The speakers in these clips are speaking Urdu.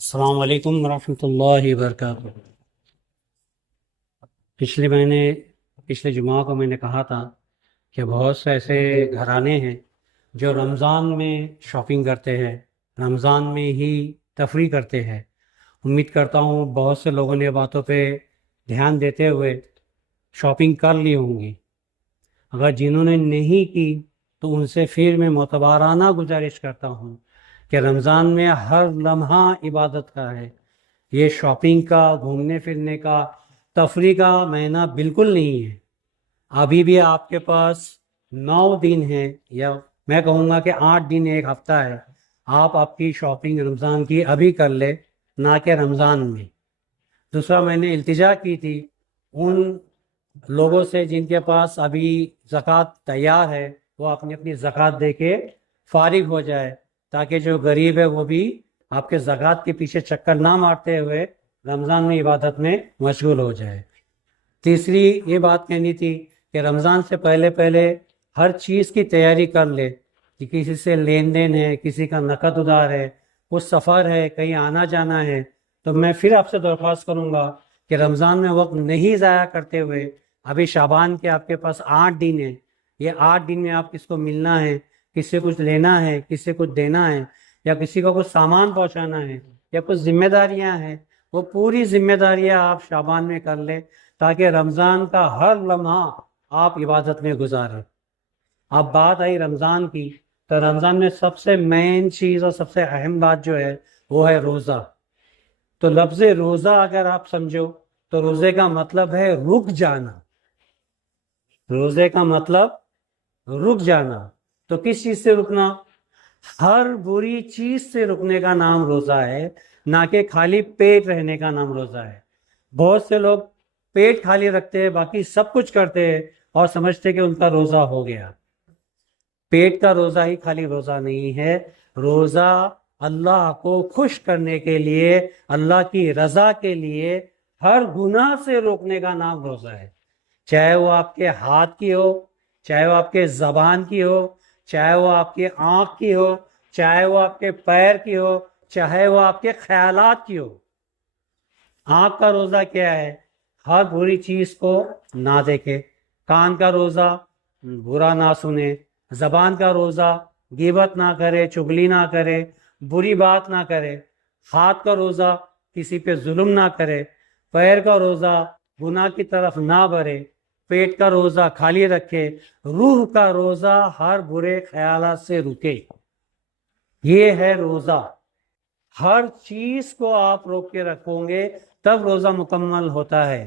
السلام علیکم ورحمۃ اللہ وبرکاتہ۔ پچھلے جمعہ کو میں نے کہا تھا کہ بہت سے ایسے گھرانے ہیں جو رمضان میں شاپنگ کرتے ہیں، رمضان میں ہی تفریح کرتے ہیں۔ امید کرتا ہوں بہت سے لوگوں نے باتوں پہ دھیان دیتے ہوئے شاپنگ کر لی ہوں گی۔ اگر جنہوں نے نہیں کی تو ان سے پھر میں معتبرانہ گزارش کرتا ہوں کہ رمضان میں ہر لمحہ عبادت کا ہے۔ یہ شاپنگ کا، گھومنے پھرنے کا، تفریح کا مہینہ بالکل نہیں ہے۔ ابھی بھی آپ کے پاس 9 دن ہیں، یا میں کہوں گا کہ 8 دن، ایک ہفتہ ہے۔ آپ کی شاپنگ رمضان کی ابھی کر لے، نہ کہ رمضان میں۔ دوسرا، میں نے التجا کی تھی ان لوگوں سے جن کے پاس ابھی زکوٰۃ تیار ہے، وہ اپنی اپنی زکوٰۃ دے کے فارغ ہو جائے، تاکہ جو غریب ہے وہ بھی آپ کے زکوٰۃ کے پیچھے چکر نہ مارتے ہوئے رمضان میں عبادت میں مشغول ہو جائے۔ تیسری یہ بات کہنی تھی کہ رمضان سے پہلے ہر چیز کی تیاری کر لے، کہ کسی سے لین دین ہے، کسی کا نقد ادھار ہے، کچھ سفر ہے، کہیں آنا جانا ہے، تو میں پھر آپ سے درخواست کروں گا کہ رمضان میں وقت نہیں ضائع کرتے ہوئے، ابھی شعبان کے آپ کے پاس 8 دن ہیں، یہ 8 دن میں آپ کس کو ملنا ہے، کس سے کچھ لینا ہے، کس سے کچھ دینا ہے، یا کسی کو کچھ سامان پہنچانا ہے، یا کچھ ذمہ داریاں ہیں، وہ پوری ذمہ داریاں آپ شعبان میں کر لیں، تاکہ رمضان کا ہر لمحہ آپ عبادت میں گزاریں۔ اب بات آئی رمضان کی، تو رمضان میں سب سے مین چیز اور سب سے اہم بات جو ہے وہ ہے روزہ۔ تو لفظ روزہ اگر آپ سمجھو تو روزے کا مطلب ہے رک جانا۔ روزے کا مطلب رک جانا۔ تو کس چیز سے رکنا؟ ہر بری چیز سے رکنے کا نام روزہ ہے، نہ کہ خالی پیٹ رہنے کا نام روزہ ہے۔ بہت سے لوگ پیٹ خالی رکھتے ہیں، باقی سب کچھ کرتے ہیں اور سمجھتے کہ ان کا روزہ ہو گیا۔ پیٹ کا روزہ ہی خالی روزہ نہیں ہے۔ روزہ اللہ کو خوش کرنے کے لیے، اللہ کی رضا کے لیے، ہر گناہ سے روکنے کا نام روزہ ہے، چاہے وہ آپ کے ہاتھ کی ہو، چاہے وہ آپ کے زبان کی ہو، چاہے وہ آپ کے آنکھ کی ہو، چاہے وہ آپ کے پیر کی ہو، چاہے وہ آپ کے خیالات کی ہو۔ آنکھ کا روزہ کیا ہے؟ ہر بری چیز کو نہ دیکھے۔ کان کا روزہ برا نہ سنے۔ زبان کا روزہ غیبت نہ کرے، چغلی نہ کرے، بری بات نہ کرے۔ ہاتھ کا روزہ کسی پہ ظلم نہ کرے۔ پیر کا روزہ گناہ کی طرف نہ بڑھے۔ پیٹ کا روزہ خالی رکھے۔ روح کا روزہ ہر برے خیالات سے رکے۔ یہ ہے روزہ۔ ہر چیز کو آپ روک کے رکھو گے تب روزہ مکمل ہوتا ہے۔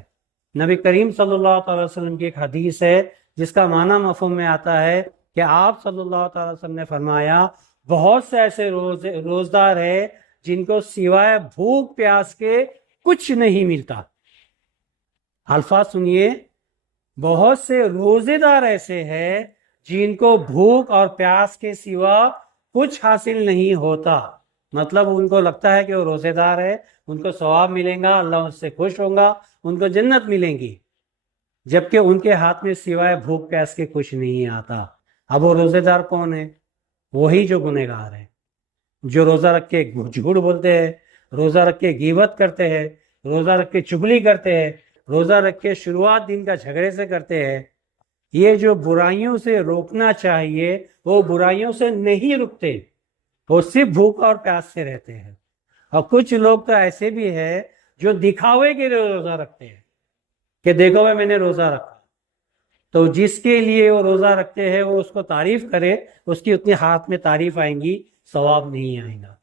نبی کریم صلی اللہ تعالی وسلم کی ایک حدیث ہے جس کا معنی مفہوم میں آتا ہے کہ آپ صلی اللہ تعالی وسلم نے فرمایا، بہت سے ایسے روزدار ہیں جن کو سوائے بھوک پیاس کے کچھ نہیں ملتا۔ الفاظ سنیے، بہت سے روزے دار ایسے ہیں جن کو بھوک اور پیاس کے سوا کچھ حاصل نہیں ہوتا۔ مطلب ان کو لگتا ہے کہ وہ روزے دار ہے، ان کو ثواب ملے گا، اللہ اس سے خوش ہوگا، ان کو جنت ملیں گی، جبکہ ان کے ہاتھ میں سوائے بھوک پیاس کے کچھ نہیں آتا۔ اب وہ روزے دار کون ہے؟ وہی جو گنہگار ہیں، جو روزہ رکھ کے جھوٹ بولتے ہیں، روزہ رکھ کے غیبت کرتے ہیں، روزہ رکھ کے چغلی کرتے ہیں، روزہ رکھ کے شروعات دن کا جھگڑے سے کرتے ہیں۔ یہ جو برائیوں سے روکنا چاہیے وہ برائیوں سے نہیں رکتے، وہ صرف بھوک اور پیاس سے رہتے ہیں۔ اور کچھ لوگ تو ایسے بھی ہیں جو دکھاوے کے لیے روزہ رکھتے ہیں کہ دیکھو بھائی میں نے روزہ رکھا۔ تو جس کے لیے وہ روزہ رکھتے ہیں وہ اس کو تعریف کرے، اس کی اتنی ہاتھ میں تعریف آئیں گی، ثواب نہیں آئے گا۔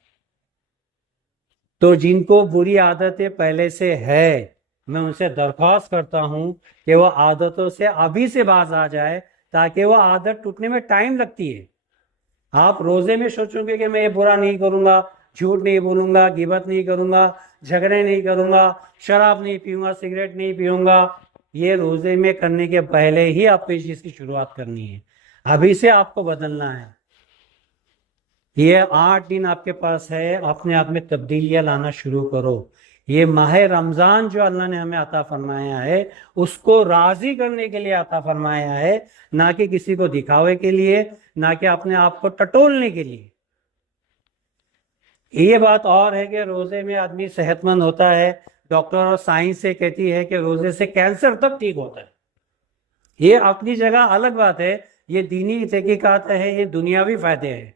تو جن کو بری عادتیں پہلے سے ہے، میں ان سے درخواست کرتا ہوں کہ وہ عادتوں سے ابھی سے باز آ جائے، تاکہ وہ عادت ٹوٹنے میں ٹائم لگتی ہے۔ آپ روزے میں سوچوں گے کہ میں یہ برا نہیں کروں گا، جھوٹ نہیں بولوں گا، غیبت نہیں کروں گا، جھگڑے نہیں کروں گا، شراب نہیں پیوں گا، سگریٹ نہیں پیوں گا، یہ روزے میں کرنے کے پہلے ہی آپ کو اس چیز کی شروعات کرنی ہے، ابھی سے آپ کو بدلنا ہے۔ یہ 8 دن آپ کے پاس ہے، اپنے آپ میں تبدیلیاں لانا شروع کرو۔ یہ ماہ رمضان جو اللہ نے ہمیں عطا فرمایا ہے اس کو راضی کرنے کے لیے عطا فرمایا ہے، نہ کہ کسی کو دکھاوے کے لیے، نہ کہ اپنے آپ کو ٹٹولنے کے لیے۔ یہ بات اور ہے کہ روزے میں آدمی صحت مند ہوتا ہے، ڈاکٹر اور سائنس سے کہتی ہے کہ روزے سے کینسر تک ٹھیک ہوتا ہے، یہ اپنی جگہ الگ بات ہے، یہ دینی تحقیقات ہے، یہ دنیاوی فائدے ہیں۔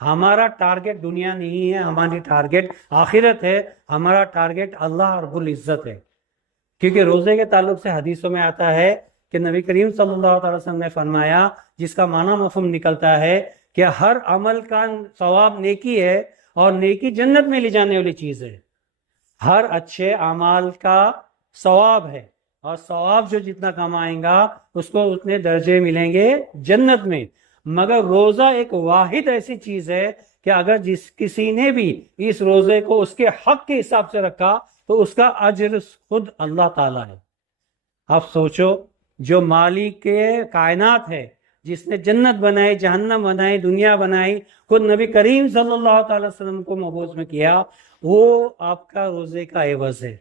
ہمارا ٹارگٹ دنیا نہیں ہے، ہماری ٹارگٹ آخرت ہے، ہمارا ٹارگٹ اللہ رب العزت ہے۔ کیونکہ روزے کے تعلق سے حدیثوں میں آتا ہے کہ نبی کریم صلی اللہ علیہ وسلم نے فرمایا، جس کا معنی مفہوم نکلتا ہے کہ ہر عمل کا ثواب نیکی ہے، اور نیکی جنت میں لے جانے والی چیز ہے۔ ہر اچھے اعمال کا ثواب ہے، اور ثواب جو جتنا کمائیں گا اس کو اتنے درجے ملیں گے جنت میں۔ مگر روزہ ایک واحد ایسی چیز ہے کہ اگر کسی نے بھی اس روزے کو اس کے حق کے حساب سے رکھا تو اس کا اجر خود اللہ تعالیٰ ہے۔ اب سوچو، جو مالک کے کائنات ہے، جس نے جنت بنائی، جہنم بنائی، دنیا بنائی، خود نبی کریم صلی اللہ تعالی وسلم کو مبعوث میں کیا، وہ آپ کا روزے کا عوض ہے۔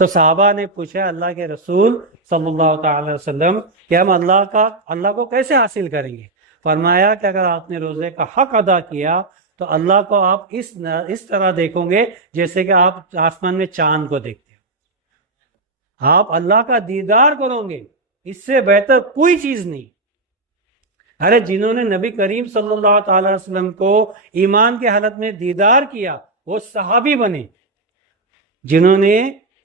تو صحابہ نے پوچھا اللہ کے رسول صلی اللہ تعالی وسلم کہ ہم اللہ کو کیسے حاصل کریں گے؟ فرمایا کہ اگر آپ نے روزے کا حق ادا کیا تو اللہ کو آپ اس طرح دیکھو گے جیسے کہ آپ آسمان میں چاند کو دیکھتے ہو، آپ اللہ کا دیدار کرو گے، اس سے بہتر کوئی چیز نہیں۔ ارے جنہوں نے نبی کریم صلی اللہ تعالی وسلم کو ایمان کے حالت میں دیدار کیا وہ صحابی بنے، جنہوں نے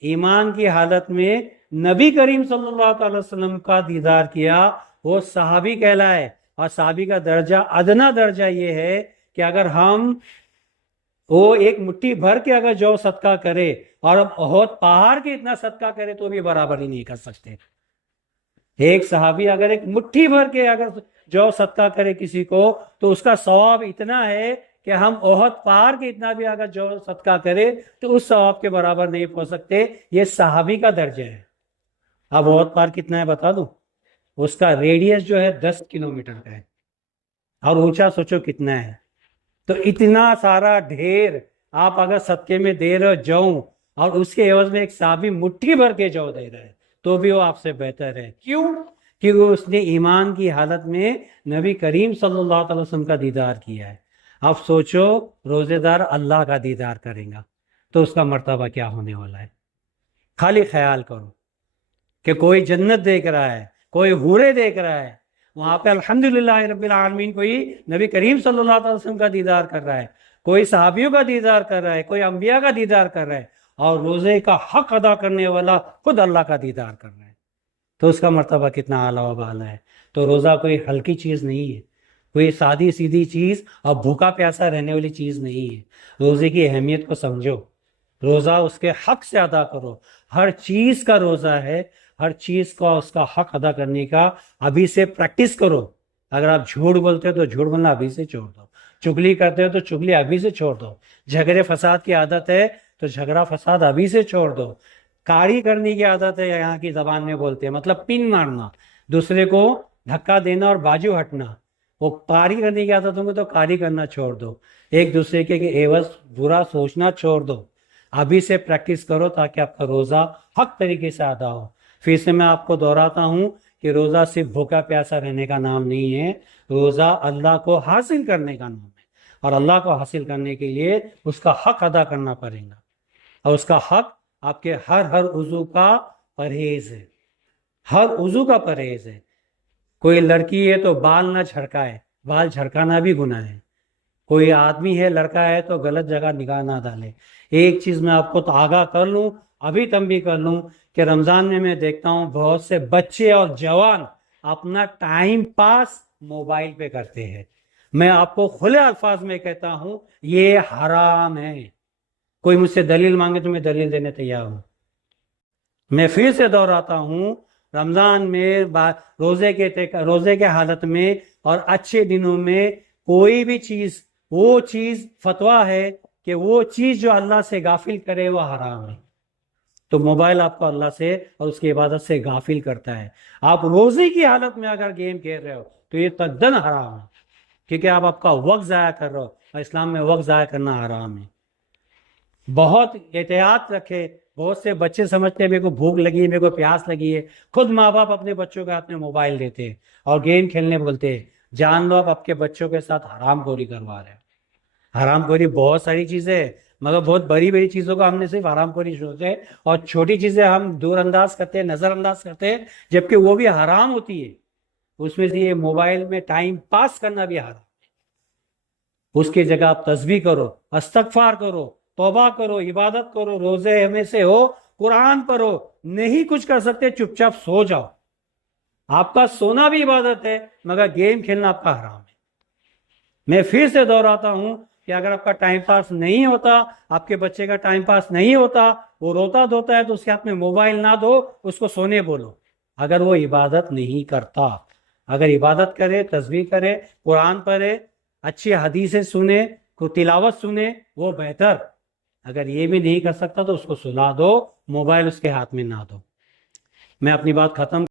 ایمان کی حالت میں نبی کریم صلی اللہ تعالی وسلم کا دیدار کیا وہ صحابی کہلائے۔ اور صحابی کا درجہ، ادنا درجہ یہ ہے کہ اگر ہم وہ ایک مٹھی بھر کے اگر جو صدقہ کرے اور بہت پہاڑ کے اتنا صدقہ کرے تو بھی برابر ہی نہیں کر سکتے۔ ایک صحابی اگر ایک مٹھی بھر کے اگر جو صدقہ کرے کسی کو تو اس کا ثواب اتنا ہے کہ ہم احد پہاڑ کے اتنا بھی اگر جو صدقہ کرے تو اس ثواب کے برابر نہیں پہنچ سکتے۔ یہ صحابی کا درجہ ہے۔ اب احد پہاڑ کتنا ہے بتا دوں؟ اس کا ریڈیس جو ہے 10 کلومیٹر کا ہے، اور اونچا سوچو کتنا ہے۔ تو اتنا سارا ڈھیر آپ اگر صدقے میں دے رہے ہو جو، اور اس کے عوض میں ایک صحابی مٹھی بھر کے جو دے رہا ہے تو بھی وہ آپ سے بہتر ہے۔ کیوں؟ کیونکہ اس نے ایمان کی حالت میں نبی کریم صلی اللہ علیہ وسلم کا دیدار کیا ہے۔ اب سوچو روزے دار اللہ کا دیدار کریں گا تو اس کا مرتبہ کیا ہونے والا ہے؟ خالی خیال کرو کہ کوئی جنت دیکھ رہا ہے، کوئی حورے دیکھ رہا ہے، وہاں پہ الحمدللہ رب العالمین کوئی نبی کریم صلی اللہ علیہ وسلم کا دیدار کر رہا ہے، کوئی صحابیوں کا دیدار کر رہا ہے، کوئی انبیاء کا دیدار کر رہا ہے، اور روزے کا حق ادا کرنے والا خود اللہ کا دیدار کر رہا ہے، تو اس کا مرتبہ کتنا اعلیٰ و بالا ہے۔ تو روزہ کوئی ہلکی چیز نہیں ہے، کوئی سادی سیدھی چیز اور بھوکا پیاسا رہنے والی چیز نہیں ہے۔ روزے کی اہمیت کو سمجھو، روزہ اس کے حق سے ادا کرو۔ ہر چیز کا روزہ ہے، ہر چیز کا اس کا حق ادا کرنے کا ابھی سے پریکٹس کرو۔ اگر آپ جھوٹ بولتے ہو تو جھوٹ بولنا ابھی سے چھوڑ دو، چگلی کرتے ہو تو چگلی ابھی سے چھوڑ دو، جھگڑے فساد کی عادت ہے تو جھگڑا فساد ابھی سے چھوڑ دو، کاڑی کرنے کی عادت ہے، یہاں کی زبان میں بولتے ہیں مطلب پن مارنا، دوسرے کو دھکا دینا اور بازو ہٹنا، وہ کاڑی کرنے کی عادت ہوگی تو کاڑی کرنا چھوڑ دو، ایک دوسرے کے عوض برا سوچنا چھوڑ دو۔ ابھی سے پریکٹس کرو تاکہ آپ کا روزہ حق طریقے سے ادا ہو۔ پھر سے میں آپ کو دہراتا ہوں کہ روزہ صرف بھوکا پیاسا رہنے کا نام نہیں ہے، روزہ اللہ کو حاصل کرنے کا نام ہے، اور اللہ کو حاصل کرنے کے لیے اس کا حق ادا کرنا پڑے گا، اور اس کا حق آپ کے ہر عضو کا پرہیز ہے، ہر عضو کا پرہیز ہے۔ کوئی لڑکی ہے تو بال نہ جھڑکائے، بال جھڑکانا بھی گناہ ہے۔ کوئی آدمی ہے، لڑکا ہے تو غلط جگہ نگاہ نہ ڈالے۔ ایک چیز میں آپ کو تو آگاہ کر لوں، ابھی تنبیہ کر لوں کہ رمضان میں دیکھتا ہوں بہت سے بچے اور جوان اپنا ٹائم پاس موبائل پہ کرتے ہیں۔ میں آپ کو کھلے الفاظ میں کہتا ہوں یہ حرام ہے۔ کوئی مجھ سے دلیل مانگے تو میں دلیل دینے تیار ہوں۔ میں پھر سے دہراتا ہوں، رمضان میں روزے کے حالت میں اور اچھے دنوں میں کوئی بھی چیز، وہ چیز فتویٰ ہے کہ وہ چیز جو اللہ سے غافل کرے وہ حرام ہے۔ تو موبائل آپ کو اللہ سے اور اس کی عبادت سے غافل کرتا ہے۔ آپ روزے کی حالت میں اگر گیم کھیل رہے ہو تو یہ تقدن حرام ہے، کیونکہ آپ کا وقت ضائع کر رہے ہو، اور اسلام میں وقت ضائع کرنا حرام ہے۔ بہت احتیاط رکھے۔ بہت سے بچے سمجھتے ہیں میرے کو بھوک لگی ہے، میرے کو پیاس لگی ہے، خود ماں باپ اپنے بچوں کے ہاتھ میں موبائل دیتے ہیں اور گیم کھیلنے بولتے ہیں۔ جان لو آپ کے بچوں کے ساتھ حرام خوری کروا رہے ہیں۔ حرام خوری بہت ساری چیزیں ہیں، مگر بہت بڑی بڑی چیزوں کو ہم نے صرف حرام خوری سوچتے ہیں، اور چھوٹی چیزیں ہم دور انداز کرتے ہیں، نظر انداز کرتے ہیں، جبکہ وہ بھی حرام ہوتی ہے۔ اس میں سے یہ موبائل میں ٹائم پاس کرنا بھی حرام ہے۔ اس کی جگہ آپ تسبیح کرو، استغفار کرو، توبہ کرو، عبادت کرو، روزے میں سے ہو، قرآن پڑھو، نہیں کچھ کر سکتے چپ چاپ سو جاؤ۔ آپ کا سونا بھی عبادت ہے، مگر گیم کھیلنا آپ کا حرام ہے۔ میں پھر سے دہراتا ہوں کہ اگر آپ کا ٹائم پاس نہیں ہوتا، آپ کے بچے کا ٹائم پاس نہیں ہوتا، وہ روتا دھوتا ہے تو اس کے ہاتھ میں موبائل نہ دو، اس کو سونے بولو۔ اگر وہ عبادت نہیں کرتا، اگر عبادت کرے، تسبیح کرے، قرآن پڑھے، اچھی حدیثیں سنے، کوئی تلاوت سنے، وہ بہتر۔ اگر یہ بھی نہیں کر سکتا تو اس کو سلا دو، موبائل اس کے ہاتھ میں نہ دو۔ میں اپنی بات ختم